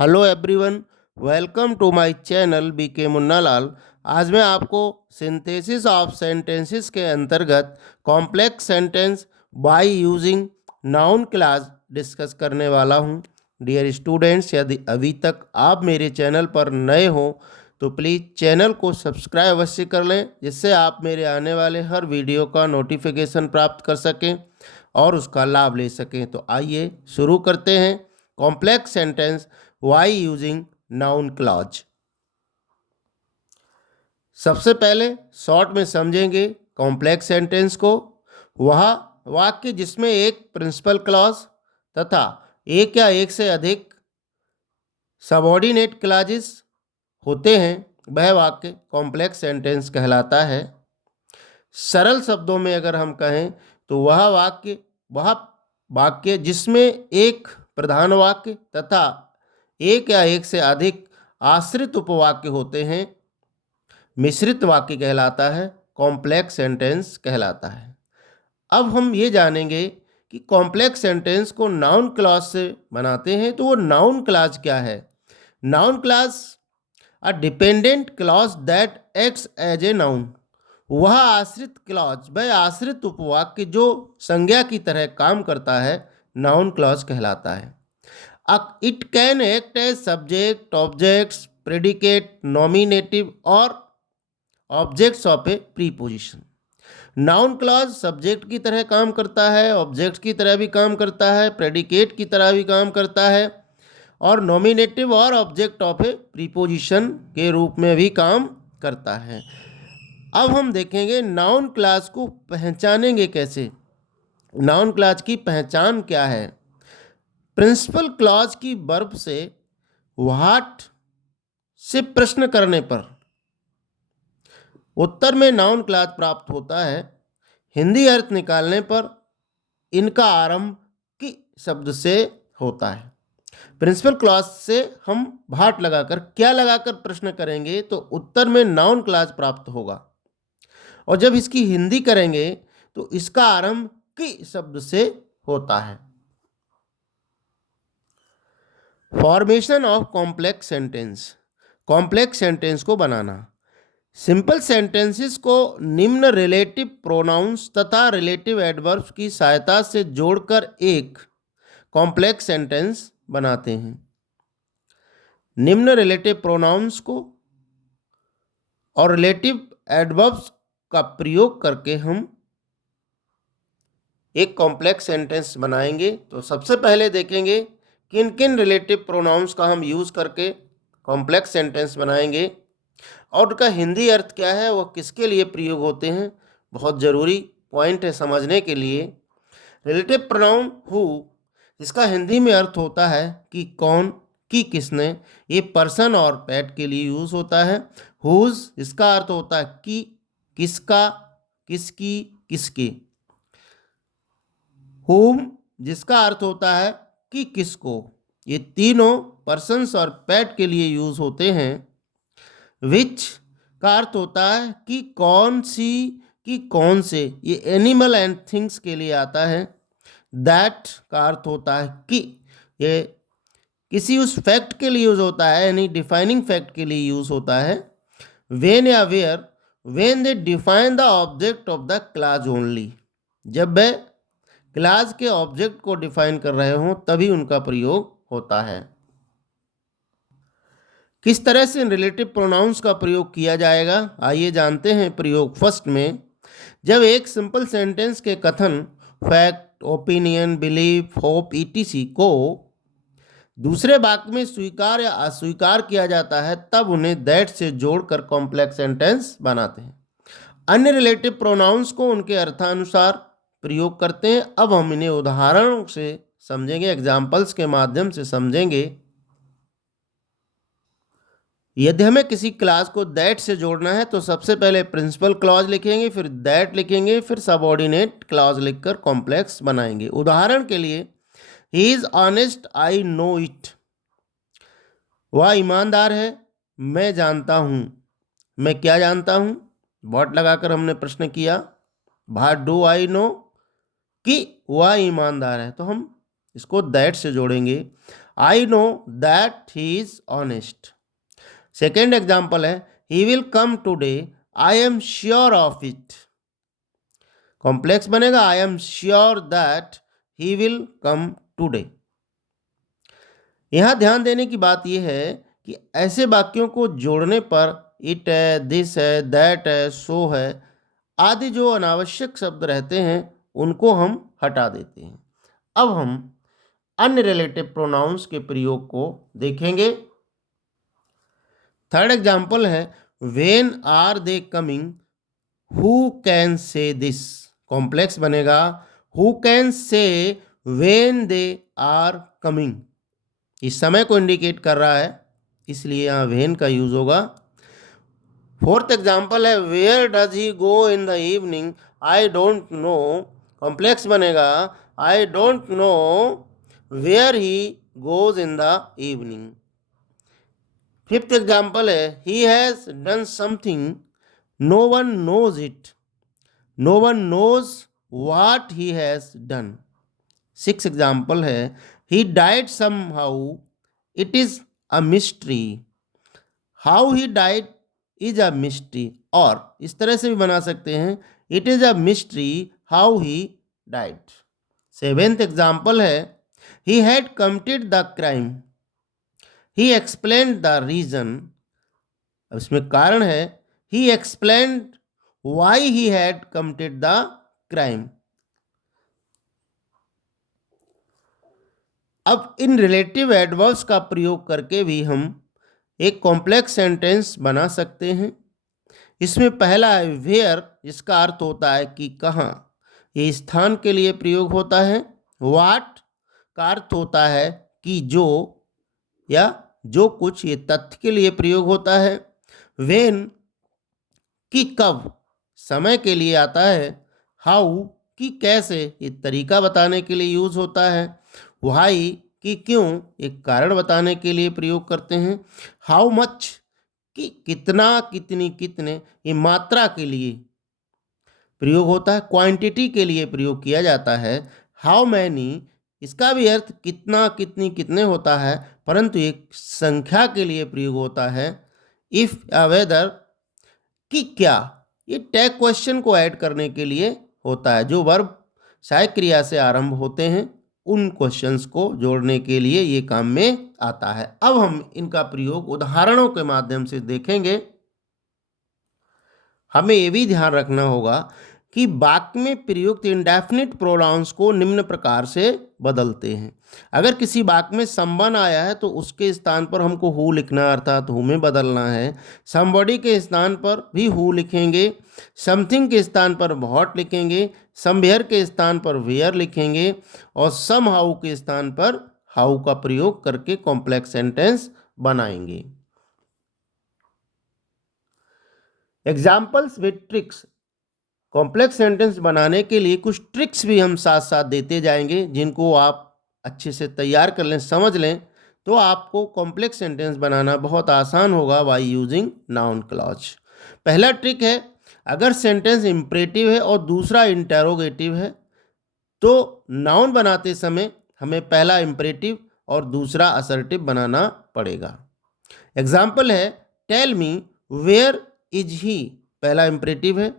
Hello everyone, welcome to my channel B मुन्नालाल। आज मैं आपको सिंथेसिस ऑफ सेंटेंसेस के अंतर्गत complex sentence by using noun clause discuss करने वाला हूं। डियर स्टूडेंट्स, यदि अभी तक आप मेरे चैनल पर नए हो तो प्लीज़ चैनल को सब्सक्राइब अवश्य कर लें, जिससे आप मेरे आने वाले हर वीडियो का नोटिफिकेशन प्राप्त कर सकें और उसका लाभ ले सकें। तो आइए शुरू करते हैं। Complex sentence why using noun clause. सबसे पहले शॉर्ट में समझेंगे कॉम्प्लेक्स सेंटेंस को। वह वाक्य जिसमें एक प्रिंसिपल क्लॉज तथा एक या एक से अधिक सबऑर्डिनेट क्लॉजेस होते हैं, वह वाक्य कॉम्प्लेक्स सेंटेंस कहलाता है। सरल शब्दों में अगर हम कहें तो वह वाक्य जिसमें एक प्रधान वाक्य तथा एक या एक से अधिक आश्रित उपवाक्य होते हैं, मिश्रित वाक्य कहलाता है, कॉम्प्लेक्स सेंटेंस कहलाता है। अब हम ये जानेंगे कि कॉम्प्लेक्स सेंटेंस को नाउन क्लॉज से बनाते हैं, तो वो नाउन क्लॉज क्या है। Noun clause a dependent clause that acts as a noun. वह आश्रित क्लॉज, वह आश्रित उपवाक्य जो संज्ञा की तरह काम करता है, नाउन क्लॉज कहलाता है। It can act as subject, objects, predicate, nominative और objects of a preposition. Noun clause subject की तरह काम करता है, ऑब्जेक्ट की तरह भी काम करता है, प्रेडिकेट की तरह भी काम करता है और नॉमिनेटिव और ऑब्जेक्ट ऑफ ए प्रीपोजिशन के रूप में भी काम करता है। अब हम देखेंगे नाउन क्लॉज को पहचानेंगे कैसे। नाउन क्लॉज की पहचान क्या है। प्रिंसिपल क्लॉज की वर्ब से व्हाट से प्रश्न करने पर उत्तर में नाउन क्लॉज प्राप्त होता है। हिंदी अर्थ निकालने पर इनका आरंभ की शब्द से होता है। प्रिंसिपल क्लॉज से हम भाट लगाकर, क्या लगाकर प्रश्न करेंगे तो उत्तर में नाउन क्लॉज प्राप्त होगा। और जब इसकी हिंदी करेंगे तो इसका आरंभ की शब्द से होता है। Formation of complex sentence. Complex sentence को बनाना। सिंपल सेंटेंसेस को निम्न रिलेटिव प्रोनाउंस तथा रिलेटिव एडवर्ब्स की सहायता से जोड़कर एक कॉम्प्लेक्स सेंटेंस बनाते हैं। निम्न रिलेटिव प्रोनाउंस को और रिलेटिव एडवर्ब्स का प्रयोग करके हम एक कॉम्प्लेक्स सेंटेंस बनाएंगे। तो सबसे पहले देखेंगे किन किन रिलेटिव प्रोनाउंस का हम यूज़ करके कॉम्प्लेक्स सेंटेंस बनाएंगे और उनका हिंदी अर्थ क्या है, वो किसके लिए प्रयोग होते हैं। बहुत ज़रूरी पॉइंट है समझने के लिए। रिलेटिव प्रोनाउन हु, जिसका हिंदी में अर्थ होता है कि कौन, कि किसने, ये पर्सन और पैट के लिए यूज़ होता है। हुज, इसका अर्थ होता है कि, किसका, किसकी, किसके। हुम, जिसका अर्थ होता है कि किसको। ये तीनों पर्सन्स और पैट के लिए यूज़ होते हैं। विच का अर्थ होता है कि कौन सी, कि कौन से, ये एनिमल एंड थिंग्स के लिए आता है। दैट का अर्थ होता है कि, ये किसी उस फैक्ट के लिए यूज होता है, यानी डिफाइनिंग फैक्ट के लिए यूज होता है। वेन या where, when they define the object of the class only, जब वह क्लास के ऑब्जेक्ट को डिफाइन कर रहे हों तभी उनका प्रयोग होता है। किस तरह से रिलेटिव प्रोनाउंस का प्रयोग किया जाएगा, आइए जानते हैं प्रयोग। फर्स्ट में, जब एक सिंपल सेंटेंस के कथन fact, opinion, belief, hope etc को दूसरे वाक्य में स्वीकार या अस्वीकार किया जाता है, तब उन्हें दैट से जोड़कर कॉम्प्लेक्स सेंटेंस बनाते हैं। अन्य रिलेटिव प्रोनाउंस को उनके अर्थानुसार प्रयोग करते हैं। अब हम इन्हें उदाहरणों से समझेंगे, एग्जाम्पल्स के माध्यम से समझेंगे। यदि हमें किसी क्लास को दैट से जोड़ना है तो सबसे पहले प्रिंसिपल क्लॉज लिखेंगे, फिर दैट लिखेंगे, फिर सबऑर्डिनेट क्लॉज लिखकर कॉम्प्लेक्स बनाएंगे। उदाहरण के लिए, ही is honest, I know it. वह ईमानदार है, मैं जानता हूँ। मैं क्या जानता हूँ, व्हाट लगाकर हमने प्रश्न किया। व्हाट डू आई नो, कि वह ईमानदार है, तो हम इसको दैट से जोड़ेंगे। I know that he is honest. Second example है, he will come today, I am sure of it. Complex बनेगा, I am sure that he will come today. यहां ध्यान देने की बात यह है कि ऐसे वाक्यों को जोड़ने पर इट है, दिस है, दैट है, सो है आदि जो अनावश्यक शब्द रहते हैं उनको हम हटा देते हैं। अब हम अन्य रिलेटिव प्रोनाउंस के प्रयोग को देखेंगे। थर्ड एग्जाम्पल है, when are they coming, who can say this. Complex बनेगा, who can say when they are coming. इस समय को इंडिकेट कर रहा है इसलिए यहाँ वेन का यूज होगा। फोर्थ एग्जाम्पल है, where does he go in the evening, I don't know. Complex बनेगा, I don't know where he goes in the evening. Fifth example है, he has done something, no one knows it, no one knows what he has done. Six example है, he died somehow, it is a mystery, how he died is a mystery. और इस तरह से भी बना सकते हैं, it is a mystery how he died. Seventh example है, he had committed the crime, he explained the reason. अब इसमें कारण है, he explained why he had committed the crime. अब इन रिलेटिव एडवर्ब्स का प्रयोग करके भी हम एक कॉम्प्लेक्स सेंटेंस बना सकते हैं। इसमें पहला है वेयर, जिसका अर्थ होता है कि कहाँ, ये स्थान के लिए प्रयोग होता है। व्हाट का अर्थ होता है कि जो या जो कुछ, ये तथ्य के लिए प्रयोग होता है। वेन कि कब, समय के लिए आता है। हाउ कि कैसे, ये तरीका बताने के लिए यूज होता है। व्हाई कि क्यों, एक कारण बताने के लिए प्रयोग करते हैं। हाउ मच कि कितना, कितनी, कितने, ये मात्रा के लिए प्रयोग होता है, क्वांटिटी के लिए प्रयोग किया जाता है। हाउ मैनी, इसका भी अर्थ कितना, कितनी, कितने होता है, परंतु एक संख्या के लिए प्रयोग होता है। इफ या वेदर कि क्या, ये टैग क्वेश्चन को ऐड करने के लिए होता है। जो वर्ब सहायक क्रिया से आरंभ होते हैं उन क्वेश्चंस को जोड़ने के लिए ये काम में आता है। अब हम इनका प्रयोग उदाहरणों के माध्यम से देखेंगे। हमें ये भी ध्यान रखना होगा कि वाक्य में प्रयुक्त इंडेफिनिट प्रोनाउंस को निम्न प्रकार से बदलते हैं। अगर किसी वाक्य में समवन आया है तो उसके स्थान पर हमको हु लिखना, अर्थात हु में बदलना है। समबडी के स्थान पर भी हु लिखेंगे, समथिंग के स्थान पर व्हाट लिखेंगे, समवेयर के स्थान पर वेयर लिखेंगे और सम हाउ के स्थान पर हाउ का प्रयोग करके कॉम्प्लेक्स सेंटेंस बनाएंगे। Examples with tricks. Complex sentence बनाने के लिए कुछ ट्रिक्स भी हम साथ साथ देते जाएंगे, जिनको आप अच्छे से तैयार कर लें, समझ लें, तो आपको कॉम्प्लेक्स सेंटेंस बनाना बहुत आसान होगा बाय यूजिंग नाउन क्लॉज। पहला ट्रिक है, अगर सेंटेंस इंपरेटिव है और दूसरा इंटेरोगेटिव है तो नाउन बनाते समय हमें पहला इंपरेटिव और दूसरा असर्टिव बनाना पड़ेगा। एग्जाम्पल है, tell me where is he, पहला इंपरेटिव है,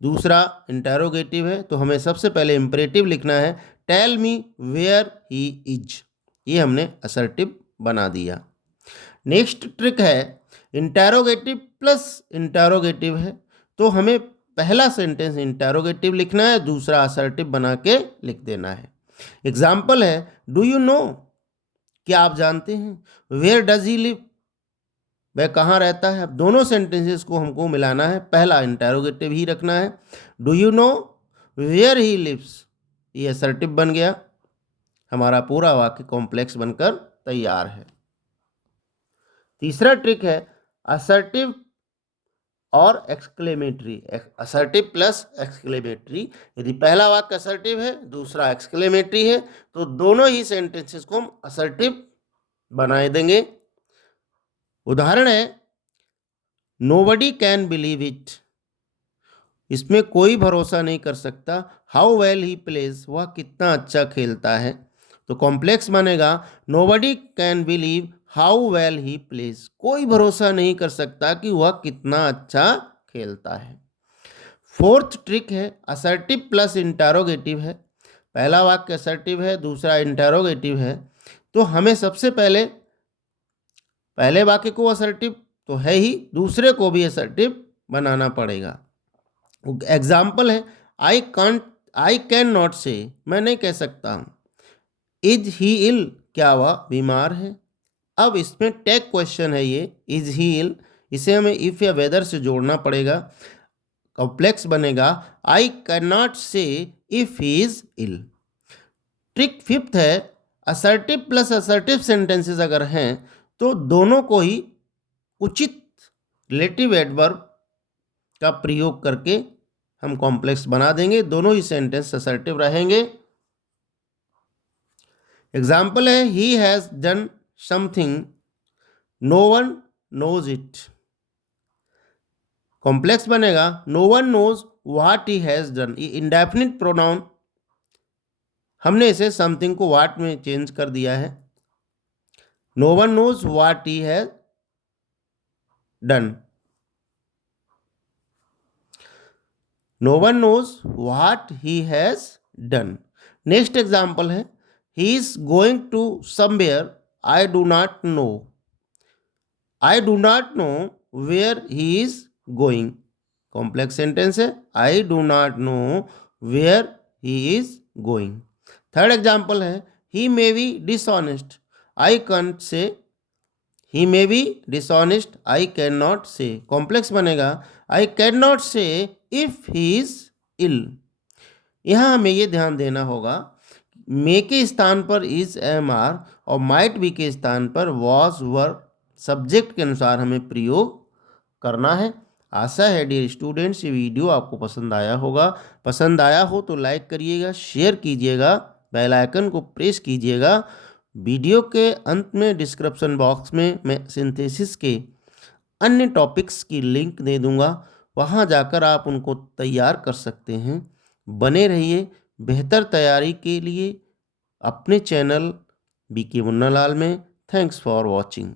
दूसरा इंटेरोगेटिव है, तो हमें सबसे पहले इंपरेटिव लिखना है, tell me where he is. ये हमने असर्टिव बना दिया। नेक्स्ट ट्रिक है, इंटेरोगेटिव प्लस इंटेरोगेटिव है, तो हमें पहला सेंटेंस इंटेरोगेटिव लिखना है, दूसरा असर्टिव बना के लिख देना है। एग्जाम्पल है, डू यू नो, क्या आप जानते हैं। वेयर डज ही लिव, वह कहाँ रहता है। अब दोनों सेंटेंसेस को हमको मिलाना है, पहला इंटेरोगेटिव ही रखना है। Do you know where he lives, ये असर्टिव बन गया, हमारा पूरा वाक्य कॉम्प्लेक्स बनकर तैयार है। तीसरा ट्रिक है असर्टिव और एक्सक्लेमेटरी, असर्टिव प्लस एक्सक्लेमेटरी। यदि पहला वाक्य असर्टिव है, दूसरा एक्सक्लेमेटरी है, तो दोनों ही सेंटेंसेस को हम असर्टिव बनाए देंगे। उदाहरण है, नोबडी कैन बिलीव इट, इसमें कोई भरोसा नहीं कर सकता। हाउ वेल ही प्लेज, वह कितना अच्छा खेलता है। तो कॉम्प्लेक्स बनेगा nobody can believe how well he plays, कोई भरोसा नहीं कर सकता कि वह कितना अच्छा खेलता है। फोर्थ ट्रिक है असर्टिव प्लस इंटरोगेटिव है। पहला वाक्य असर्टिव है, दूसरा इंटरोगेटिव है, तो हमें सबसे पहले पहले वाक्य को असर्टिव तो है ही, दूसरे को भी असर्टिव बनाना पड़ेगा। एग्जाम्पल है आई कैन नॉट से, मैं नहीं कह सकता हूँ। इज ही इल, क्या वह बीमार है। अब इसमें टैग क्वेश्चन है ये इज ही इल, इसे हमें इफ या वेदर से जोड़ना पड़ेगा, कॉम्प्लेक्स बनेगा I can not say if he is ill. Trick fifth है असर्टिव प्लस असर्टिव सेंटेंसेस अगर हैं तो दोनों को ही उचित रिलेटिव एडवर्ब का प्रयोग करके हम कॉम्प्लेक्स बना देंगे, दोनों ही सेंटेंस असर्टिव रहेंगे। एग्जाम्पल है he has done something no one knows it, complex बनेगा no one knows what he has done. ये इंडेफिनिट प्रोनाउन, हमने इसे समथिंग को व्हाट में चेंज कर दिया है। No one knows what he has done, no one knows what he has done. Next example है he is going to somewhere I do not know, I do not know where he is going, complex sentence है I do not know where he is going. Third example है he may be dishonest I can't say, he may be dishonest I can not say, complex बनेगा I can not say if he is इल। यहाँ हमें ये ध्यान देना होगा मे के स्थान पर इज एम आर और माइट बी के स्थान पर वॉज वर सब्जेक्ट के अनुसार हमें प्रयोग करना है। आशा है डियर स्टूडेंट्स ये वीडियो आपको पसंद आया होगा। पसंद आया हो तो लाइक करिएगा, शेयर कीजिएगा, बेल आइकन को प्रेस कीजिएगा। वीडियो के अंत में डिस्क्रिप्शन बॉक्स में मैं सिंथेसिस के अन्य टॉपिक्स की लिंक दे दूंगा, वहां जाकर आप उनको तैयार कर सकते हैं। बने रहिए बेहतर तैयारी के लिए अपने चैनल बीके मुन्नालाल में। Thanks for watching.